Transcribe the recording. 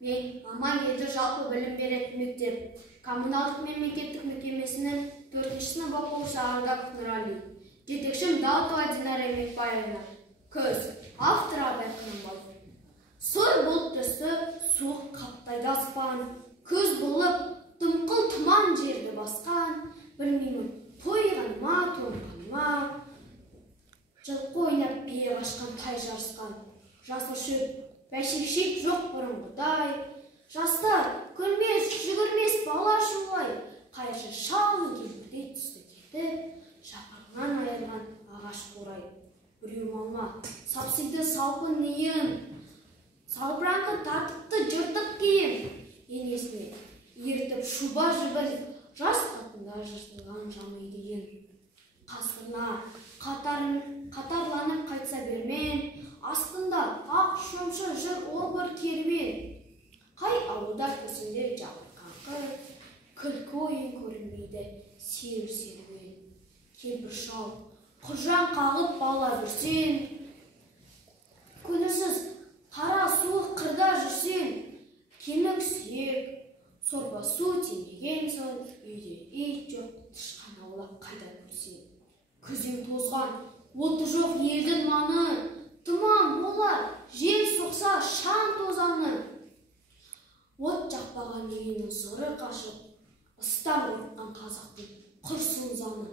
Мен Амангелді жалпы білім беретін мектеп коммуналдық мемлекеттік мекемесінің 4-ші сынып оқушысы Ардақ Нұрали. Жетекшім Даутова Динара Емекбаевна. Көз. Автор Абай Құнанбаев. Сұр бұлт түсті, суық қаптайды аспан. Көз болып, дымқыл тұман жерді басқан. Білмеймін, тойған ма, тоңған ма. Жылқы ойнап бие қашқан, тай жарысқан. Жасыл шөп, бәйшекшек жоқ бұрынғыдай. Жастар, күлмес, жүгірмес бала шулай. Қайыршы шалын кемірдей түсті кетіп, жапырынан айырған ағаш қурай. Біреу малма, сапсиды салпын ниын, салбыраңқы тартыпты жыртық киім. Енесіне ертіп шуба жібір, жас қатында жыртылған жамай дейін. Қасына қатарланып қайтса бермен, астында ақ шөмші жыр орбыр керуен. Қай ауылда көсінде жабырқаңқы, күлкі ойын көрінбейді серу-серуен. Кемпір шал, құржан қағып бала бүрсен, күнісіз қара суық қырда жүрсен, кемік сүйек, сорпа су тимеген соң, үйде ит жоқ, тышқан аулап қайда көрсен. Күзеу тозған, оты жоқ елдің маны, тұман болар, жел соқса шаң тозаны. От жақпаған үйінің сыры қашып, ыстан орыққан қазақтың құрсын заны.